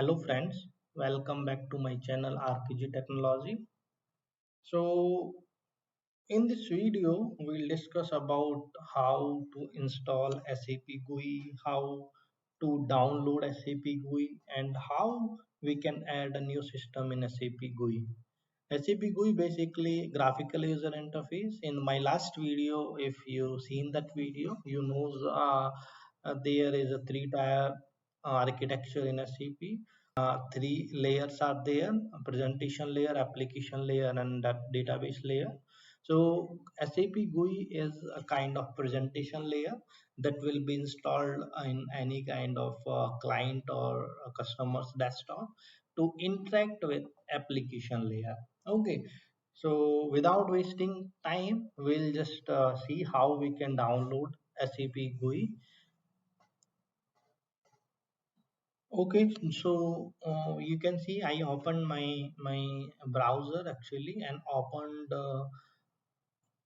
Hello friends, welcome back to my channel RPG Technology. So in this video we'll discuss about how to install SAP GUI, how to download SAP GUI and how we can add a new system in SAP GUI. SAP GUI basically graphical user interface. In my last video, if you seen that video, you know there is a three-tier architecture in SAP. Three layers are there: a presentation layer, application layer, and that database layer. So SAP GUI is a kind of presentation layer that will be installed in any kind of client or customer's desktop to interact with application layer. Okay, so without wasting time, we'll just see how we can download SAP GUI. Okay, so you can see I opened my browser actually and opened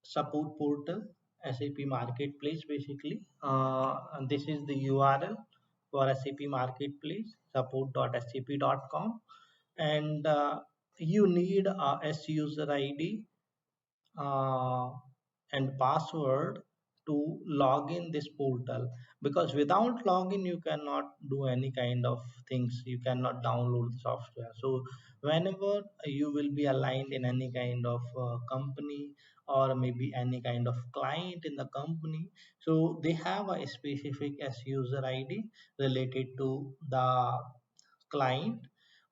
support portal SAP Marketplace basically. And this is the URL for SAP Marketplace support.sap.com, and you need a S user ID uh, and password to log in this portal, because without login you cannot do any kind of things, you cannot download the software. So whenever you will be aligned in any kind of company or maybe any kind of client in the company, so they have a specific as user id related to the client.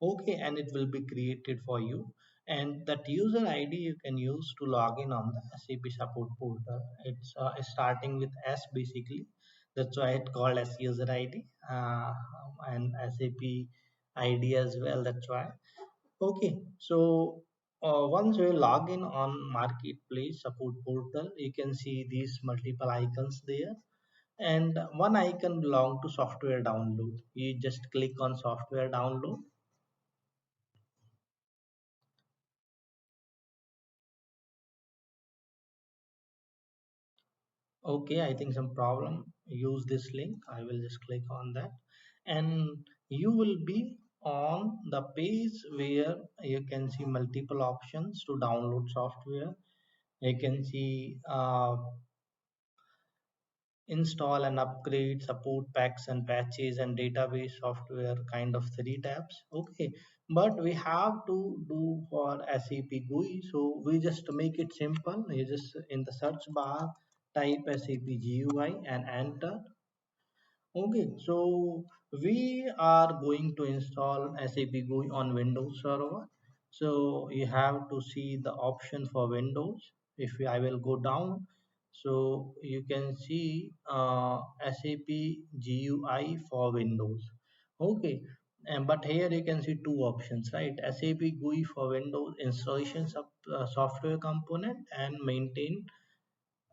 Okay, and it will be created for you, and that user id you can use to log in on the SAP support portal. It's starting with S basically, that's why it called as user id, and SAP id as well, that's why. Okay, so once we log in on marketplace support portal, you can see these multiple icons there, and one icon belong to software download. You just click on software download. Okay, I think some problem. Use this link. I will just click on that, and you will be on the page where you can see multiple options to download software. You can see install and upgrade, support packs and patches, and database software, kind of three tabs. Okay, but we have to do for SAP GUI, so we just make it simple. You just in the search bar type SAP GUI and enter. Okay, so we are going to install SAP GUI on Windows server. So you have to see the option for Windows. If I will go down, so you can see SAP GUI for Windows. Okay, and but here you can see two options, right? SAP GUI for Windows installation software component and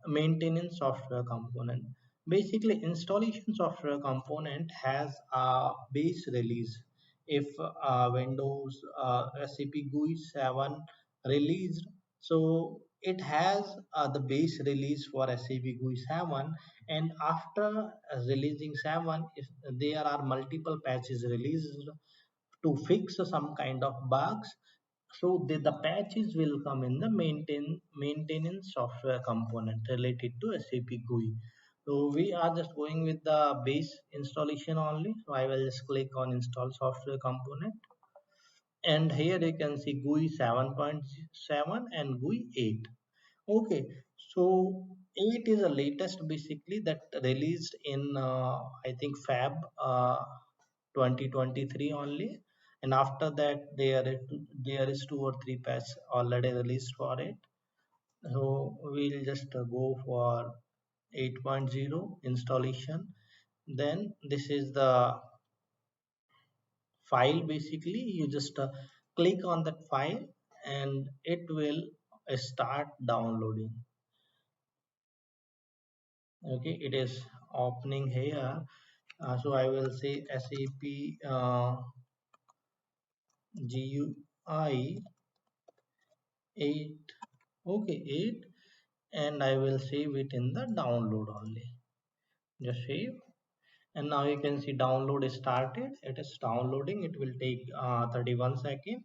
maintenance software component. Basically installation software component has a base release. If Windows SAP GUI 7 released, so it has the base release for SAP GUI 7, and after releasing 7, if there are multiple patches released to fix some kind of bugs, so the patches will come in the maintenance software component related to SAP GUI. So we are just going with the base installation only. So I will just click on install software component, and here you can see GUI 7.7 and GUI 8. Okay, so 8 is the latest basically that released in I think Feb 2023 only, and after that there is two or three patches already released for it. So we'll just go for 8.0 installation. Then this is the file. Basically you just click on that file and it will start downloading. Okay, it is opening here. So I will say SAP GUI 8. Okay, 8, and I will save it in the download only. Just save, And now you can see download is started. It is downloading. It will take 31 seconds.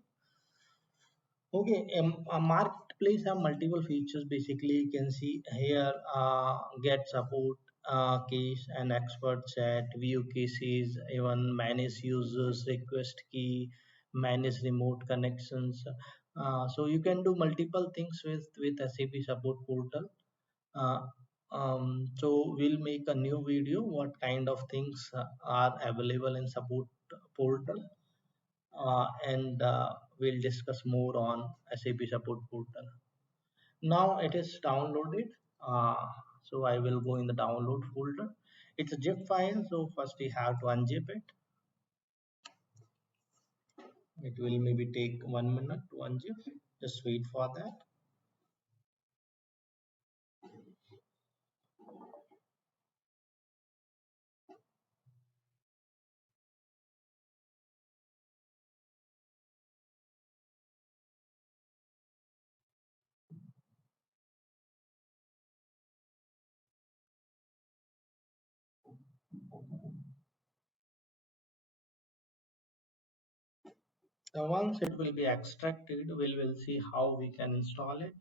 Okay, a marketplace have multiple features. Basically, you can see here get support case and expert chat, view cases, even manage users, request key, manage remote connections. So you can do multiple things with SAP support portal. Uh, so we'll make a new video. What kind of things are available in support portal? And we'll discuss more on SAP support portal. Now it is downloaded. Uh, so I will go in the download folder. It's a zip file, so first we have to unzip it. It will maybe take 1 minute to unzip. Just wait for that. So once it will be extracted, we will see how we can install it.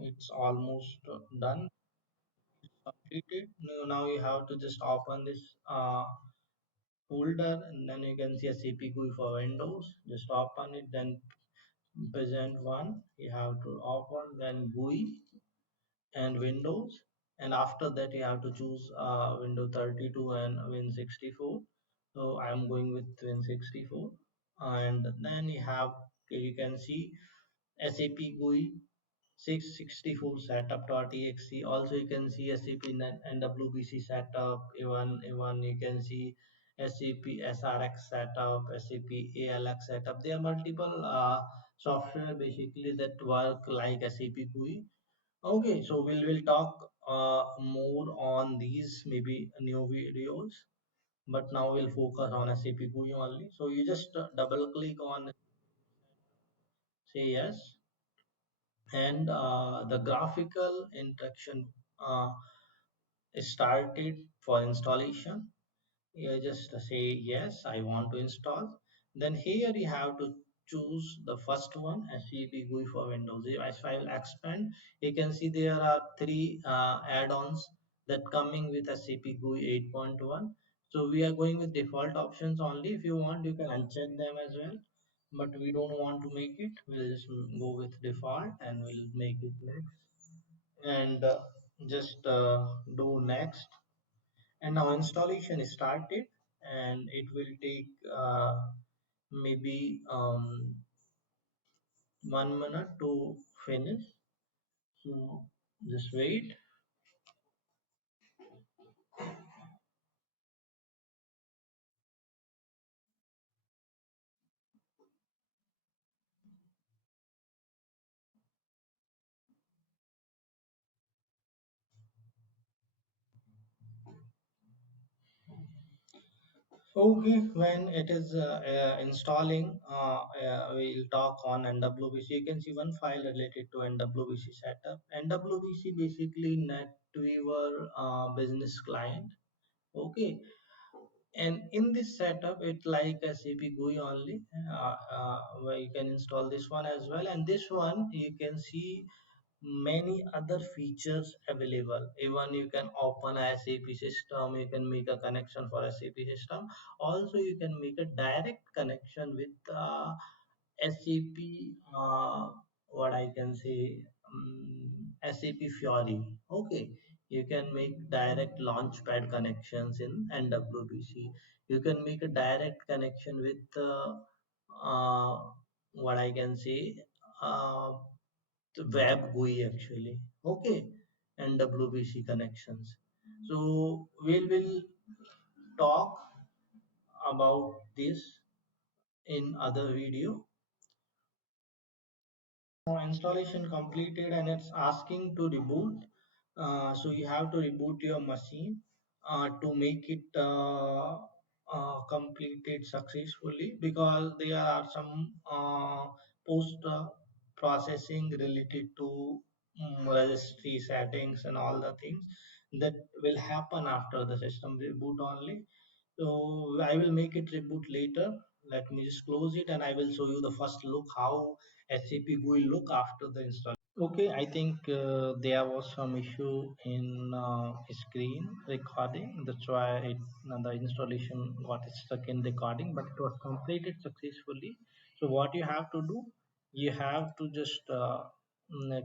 It's almost done, completed. Now you have to just open this folder, and then you can see a CP GUI for Windows. Just open it, then present one. You have to open, then GUI and Windows, and after that you have to choose Windows 32 and Win64. So I am going with Win64, and then you can see SAP GUI 664 setup.exe. Also you can see SAP NWBC setup, even you can see SAP SRX setup, SAP ALX setup. There are multiple software basically that work like SAP GUI. Okay, so we'll talk more on these maybe new videos, but now we'll focus on SAP GUI only. So you just double click on say yes, and the graphical interaction started for installation. You just say yes, I want to install. Then here you have to choose the first one, SAP GUI for Windows. If I will expand, you can see there are three add-ons that coming with SAP GUI 8.1. So we are going with default options only. If you want, you can uncheck them as well. But we don't want to make it. We'll just go with default and we'll make it next. And just do next, and now installation is started, and it will take maybe 1 minute to finish. So just wait. Okay, when it is installing, we'll talk on NWBC. You can see one file related to NWBC setup. NWBC basically NetWeaver business client. Okay, and in this setup it like a CP GUI only, where you can install this one as well, and this one you can see many other features available. Even you can open a SAP system, you can make a connection for SAP system. Also you can make a direct connection with SAP, what I can say, SAP Fiori. Okay, you can make direct launchpad connections in NWBC. You can make a direct connection with uh, what I can say, uh, the web GUI actually. Okay, NWBC connections. So we will talk about this in other video. Now installation completed, and it's asking to reboot. So you have to reboot your machine to make it completed successfully, because there are some post processing related to registry settings and all the things that will happen after the system reboot only. So I will make it reboot later. Let me just close it and I will show you the first look how SAP GUI look after the installation. Okay, I think there was some issue in screen recording. That's why the installation got stuck in recording, but it was completed successfully. So what you have to do, you have to just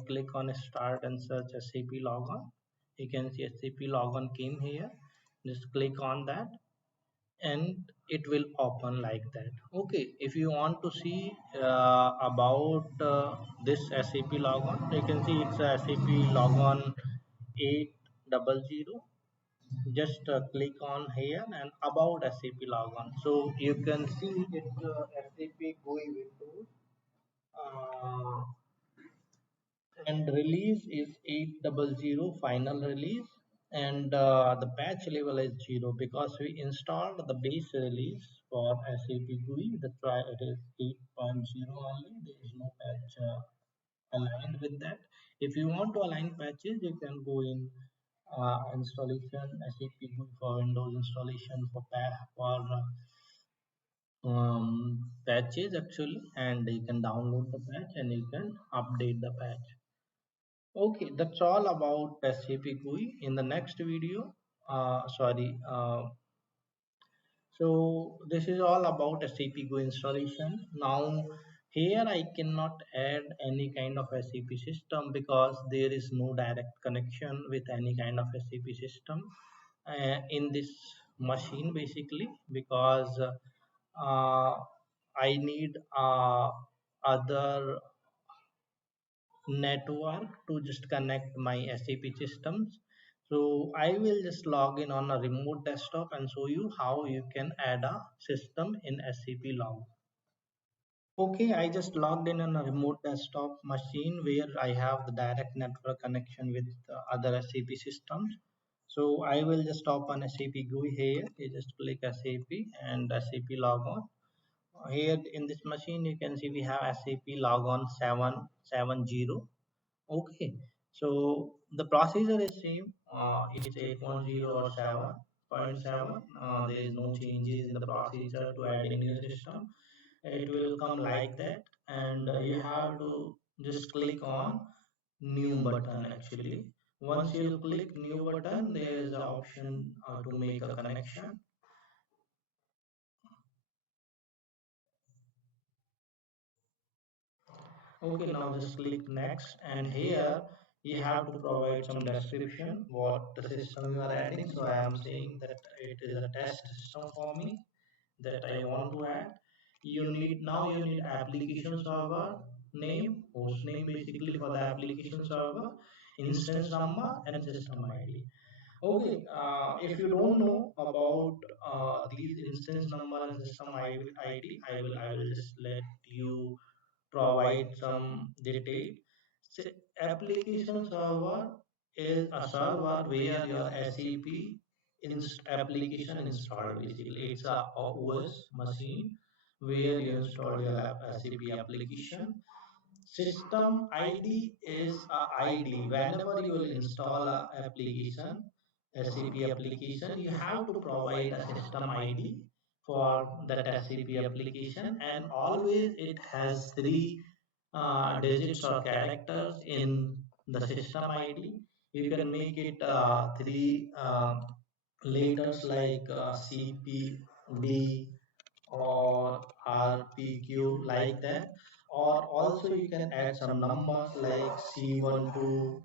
click on start and search SAP logon. You can see SAP logon came here. Just click on that and it will open like that. Okay, if you want to see about this SAP logon, you can see it's a SAP logon 800. Just click on here and about SAP logon, so you can see it's SAP GUI windows, uh, and release is 800 final release, and the patch level is 0 because we installed the base release for SAP GUI. That's why it is 8.0 only. There is no patch aligned with that. If you want to align patches, you can go in installation SAP GUI for Windows installation for patches actually, and you can download the patch and you can update the patch. Okay, that's all about SAP GUI. In the next video, sorry, so this is all about SAP GUI installation. Now, here I cannot add any kind of SAP system because there is no direct connection with any kind of SAP system in this machine basically, because I need other network to just connect my SAP systems. So I will just log in on a remote desktop and show you how you can add a system in SAP log. Okay, I just logged in on a remote desktop machine where I have the direct network connection with other SAP systems. So I will just open SAP GUI here. You just click SAP and SAP log on. Here in this machine you can see we have SAP logon 770. Okay, so the procedure is same. It's 8.0 or 7.7. There is no changes in the procedure to adding new system. It will come like that, and you have to just click on new button actually. Once you click new button, there is an option to make a connection. Okay, now just click next, and here you have to provide some description what the system you are adding. So I am saying that it is a test system for me that I want to add. You need application server name, host name basically for the application server, instance number and system ID. Okay, if you don't know about these instance number and system ID, I will just let you provide some detail. Say, application server is a server where your SAP application installed. Basically, it's a OS machine where you install your SAP application. System ID is a ID. Whenever you will install a application, SAP application, you have to provide a system ID for that SAP application, and always it has three digits or characters in the system ID. You can make it three letters like CPD or RPQ like that, or also you can add some numbers like C12,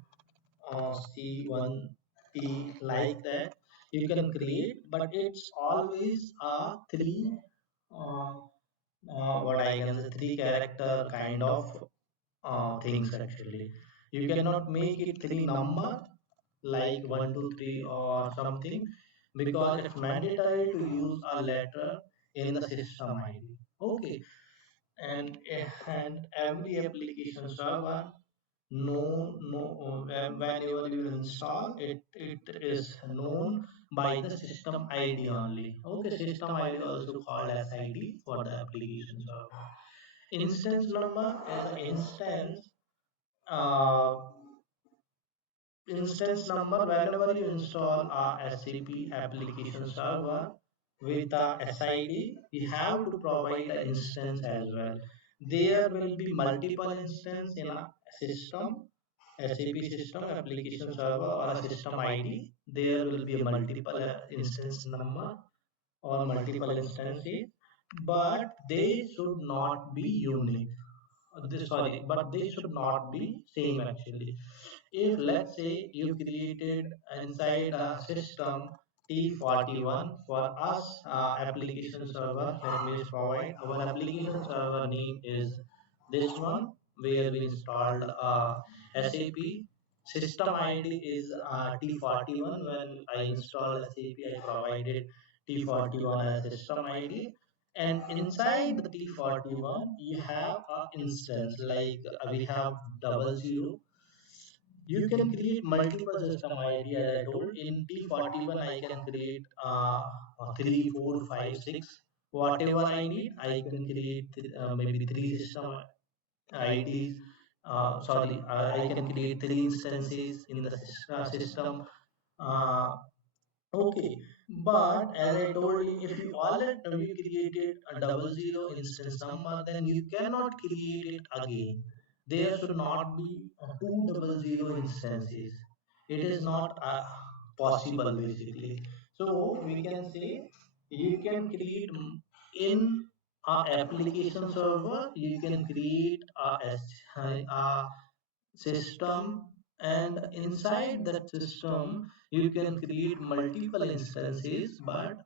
C1P like that. You can create, but it's always a three, uh, what I can say, three character kind of things actually. You cannot make it three number like 1 2 3 or something, because it's mandatory to use a letter in the system ID. Okay, and every application server whenever you install it, it is known by the system ID only. Okay, system ID also called as ID for the application server. Instance number is an instance uh, instance number. Whenever you install a SAP application server with a SID, you have to provide an instance as well. There will be multiple instance in a system, SAP system application server or a system ID. There will be a multiple instance number or multiple instances, but they should not be unique. Sorry, but they should not be same actually. If let's say you created inside a system T41 for us application server, let me just provide our application server name is this one, where we installed SAP. System ID is T41. When I installed SAP, I provided T41 as system ID, and inside the T41 you have a instance like we have 00. You can create multiple system ID. As I told, in T41 I can create 3, 4, 5, 6, whatever I need. I can create maybe three system IDs. Sorry, I can create three instances in the system. uh, Okay, but as I told you, if you already created a 00 instance number, then you cannot create it again. There should not be two 00 instances. It is not possible basically. So we can say you can create in a application server. You can create a system, and inside that system you can create multiple instances, but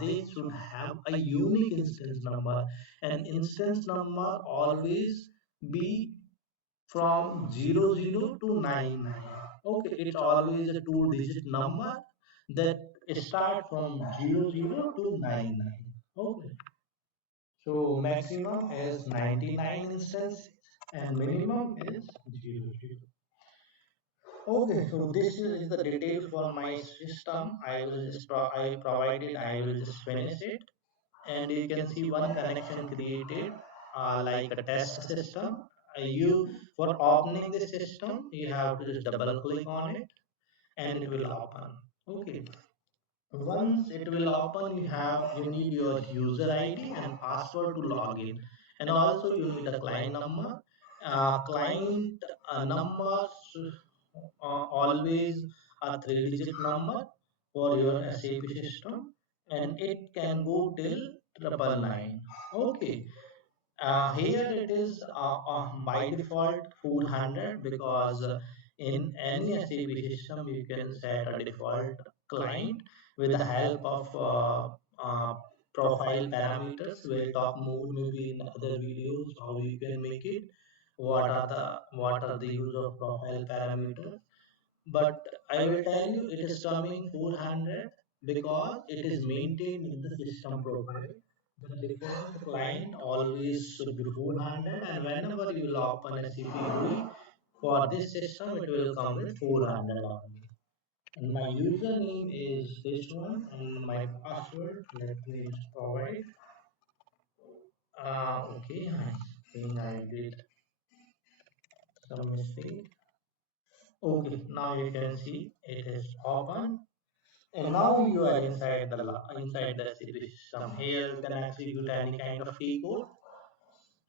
they should have a unique instance number. And instance number always be from 00 to 99. Okay, it's always a two digit number that start from 00 to 99. Okay, so maximum is 99 instances and minimum is 00. Okay, so this is the details for my system. I will just I provided. I will just finish it, and you can see one connection created, like a test system. You for opening the system, you have to just double click on it, and it will open. Okay, once it will open, you need your user ID and password to log in, and also you need a client number. Client number always a three-digit number for your SAP system, and it can go till 999. Okay, here it is by default 400, because in any SAP system you can set a default client with the help of profile parameters. We'll talk more maybe in other videos how you can make it. What are the use of profile parameters? But I will tell you it is coming 400 because it is maintained in the system profile. The default client always should be 400, and whenever you will open a CP GUI for this system, it will come with 400 only. And my username is this one, and my password, let me just provide. Okay, I think I did some mistake. Okay, now you can see it is open. And now you are inside the SAP system. Here you can execute any kind of T code,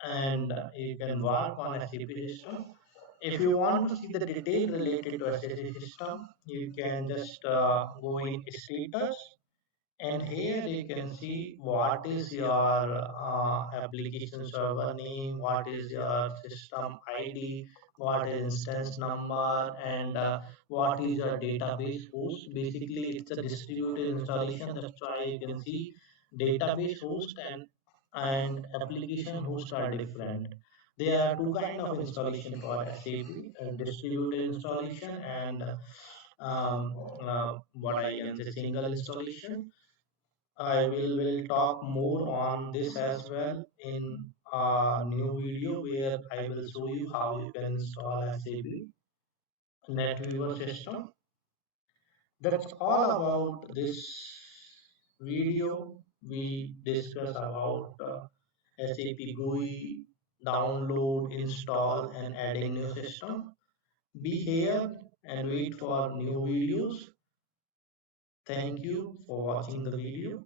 and you can work on SAP system. If you want to see the detail related to SAP system, you can just go in status, and here you can see what is your application server name, what is your system ID, what is instance number, and what is your database host. Basically, it's a distributed installation. That's why you can see database host and application host are different. There are two kind of installation for SAP: distributed installation and what I can say single installation. I will talk more on this as well in a new video where I will show you how you can install SAP NetWeaver system. That's all about this video. We discuss about SAP GUI, download, install, and adding new system. Be here and wait for new videos. Thank you for watching the video.